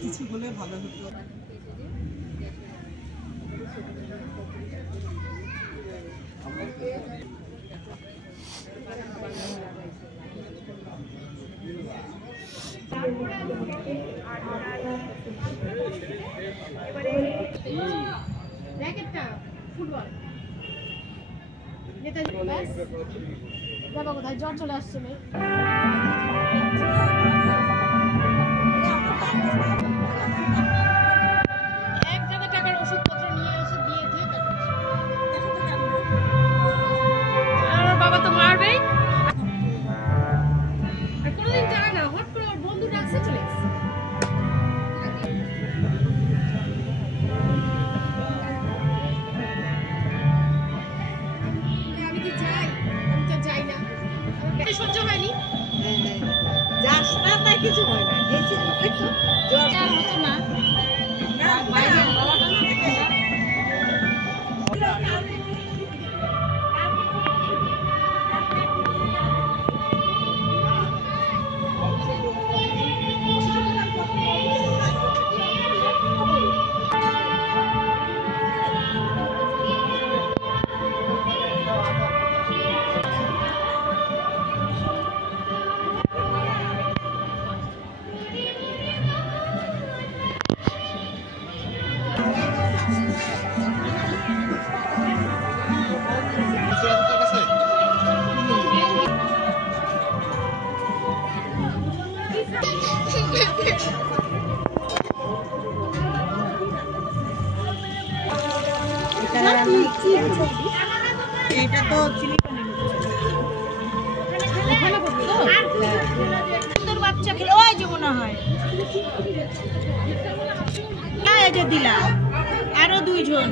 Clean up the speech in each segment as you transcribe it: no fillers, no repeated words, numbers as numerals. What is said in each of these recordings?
কিছু বলে ভালো হতো। বাবা কোথায় জ্বর চলে আসছে সহ্য হয়নি যাস না তাই কিছু হয় না জ্বর হতো না এটা তো চিলি পনির বাচ্চা খেলে ওই যে মনে হয় দিলাম আরো দুইজন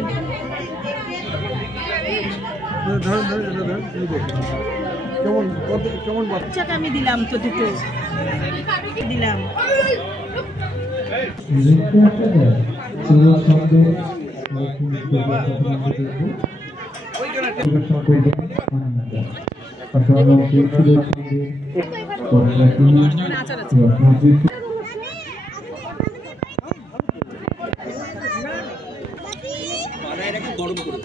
কেমন বাচ্চাকে আমি দিলাম তো দুটো দিলাম গরম করে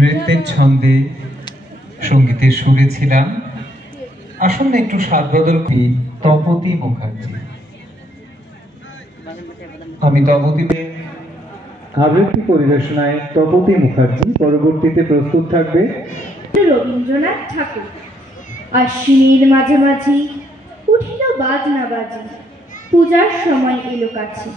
নৃত্যের ছন্দে সঙ্গীতের সুরে ছিলাম। আসলে একটু স্বাদ বদল করি। তপতী মুখার্জি, আমি তপতীতে আবৃত্তি পরিবেশনায় তপতী মুখার্জি। পরবর্তীতে প্রস্তুত থাকবে রবীন্দ্রনাথ ঠাকুর। আশ্বিনের মাঝামাঝি উঠিল বাজনা বাজি, পূজার সময় এলো কাছে।